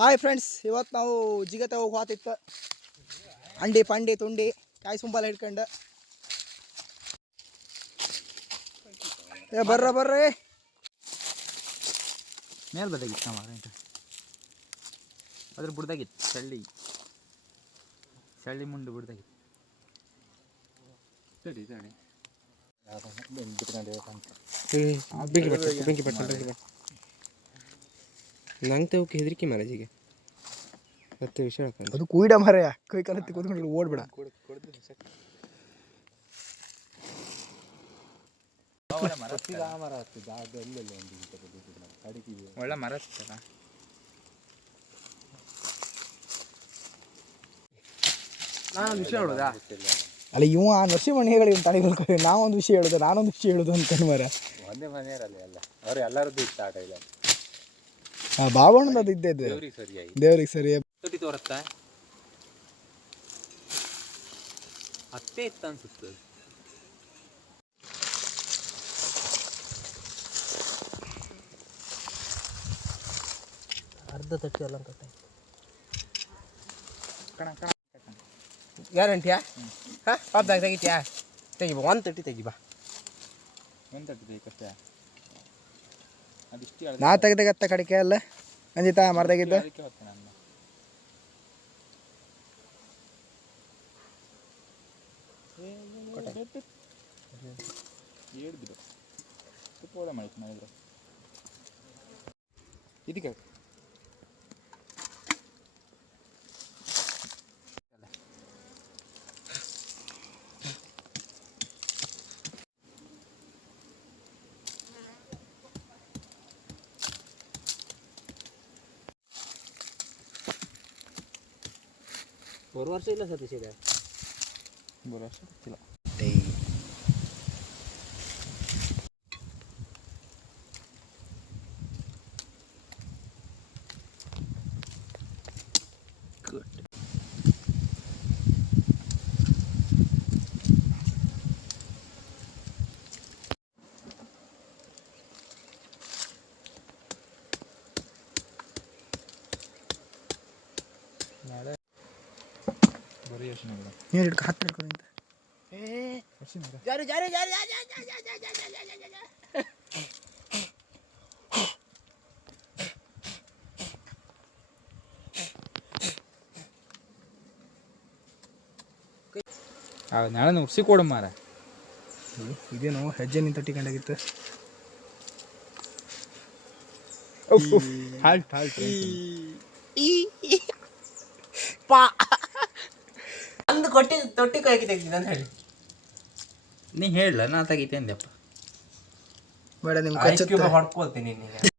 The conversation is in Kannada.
ಹಾಯ್ ಫ್ರೆಂಡ್ಸ್, ಇವತ್ತು ನಾವು ಜಿಗತೆ ಹೋಗಿ ಹೋತಿತ್ತು. ಅಂಡಿ ಪಂಡಿ ತುಂಡಿ ಕಾಯಿ ಸುಂಬಲ್ಲ ಹಿಡ್ಕೊಂಡು ಬರ್ರಿ ಮೇಲ್ ಬದಾಗಿತ್ತು ನಮ್ಮ ಅದ್ರ ಬುಡ್ದಾಗಿತ್ತು ಚಳ್ಳಿ ಮುಂದೆ ಬುಡ್ದಾಗಿತ್ತು. ಸರಿ ಬೆಂಕಿ ಪಟ್ಟ ನಂಗೆ ಅವಕ್ಕೆ ಹೆದರಿಕೆ ಮ್ಯಾರೇಜಿಗೆ ಮತ್ತೆ ವಿಷಯ ಅದು ಕೂಯ್ಡ ಮರೆಯ ಕೈ ಕಾಲತ್ತಿ ಕೂತ್ಕೊಂಡು ಓಡ್ಬೇಡ. ಒಳ್ಳೆ ಮರ ಸಿಗ್ತದ. ನಾನೊಂದು ವಿಷಯ ಹೇಳೋದಾ? ಅಲ್ಲ ಇವ ಆ ನರಸಿಂಹಣ್ಣ ಹೇಳಿ ತಡೆಬೇಕು. ನಾವೊಂದು ವಿಷಯ ಹೇಳೋದು ನಾನೊಂದು ವಿಷಯ ಹೇಳೋದು ಅಂತ ಮರ ಒಂದೇ ಮನೆಯವರಲ್ಲಿ ಅಲ್ಲ ಅವ್ರು ಎಲ್ಲರದ್ದು ಇಷ್ಟ ಆಟ ಇಲ್ಲ. ಬಾಬಣ್ಣದ ಅದು ಇದ್ದೇ ದೇವ್ರಿಗೆ ಸರಿ ತೊಟ್ಟಿ ತೋರುತ್ತಾ ಅತ್ತೇ ಇತ್ತ ಅನ್ಸುತ್ತೆ. ಅರ್ಧ ತಟ್ಟಿ ಎಲ್ಲ ಕಟ್ಟ ಗ್ಯಾರಂಟಿಯಾ? ಹಾಂ ಪಾಪ್ದಾಗ ತೆಗಿತೀಯಾ? ತೆಗಿಬಾ, ಒಂದು ತಟ್ಟಿ ತೆಗಿಬಾ. ಒಂದು ತಟ್ಟಿ ತೆಗಿಕಷ್ಟೇ. ಅದಿಷ್ಟು ನಾ ತೆಗೆದಾಗತ್ತ ಕಡಿಕೆ ಅಲ್ಲ ಅಂಜಿತಾ ಮರದಾಗಿದ್ದು. ಅದಕ್ಕೆ ಹೊತ್ತೆ ನಾನು ಹೇಳ್ಬಿಡು ತುಪ್ಪೋಳೆ ಮಾಡಿದ್ರು ಇದಕ್ಕೆ ಒಂದು ವರ್ಷ ಇಲ್ಲ ಸತೀಶ್ ಇದೆ. 3 ವರ್ಷ ಗೊತ್ತಿಲ್ಲ. ನೀರು ಹಿಡ್ಕೊ ಹತ್ತು ಹಿಡ್ಕೊಂಡು ನಾಳೆ ಉಡ್ಸಿ ಕೊಡು ಮಾರ. ಇದೇನು ಹೆಜ್ಜೆ ನಿಂತ ತಟ್ಟಿಕೊಂಡಾಗಿತ್ತು. ಅಂದು ಕೊಟ್ಟಿ ತೊಟ್ಟಿ ಕಾಯ್ಕಿ ತೆಗ್ದಿದ್ದ ಅಂತ ಹೇಳಿ ನೀ ಹೇಳ ನಾ ತೆಗಿತೆ ಅಂದೆಪ್ಪ. ಬೇಡ ನಿಮ್ಗೆ ಹೊಡ್ಕೊಳ್ತೀನಿ ನಿನಗೆ.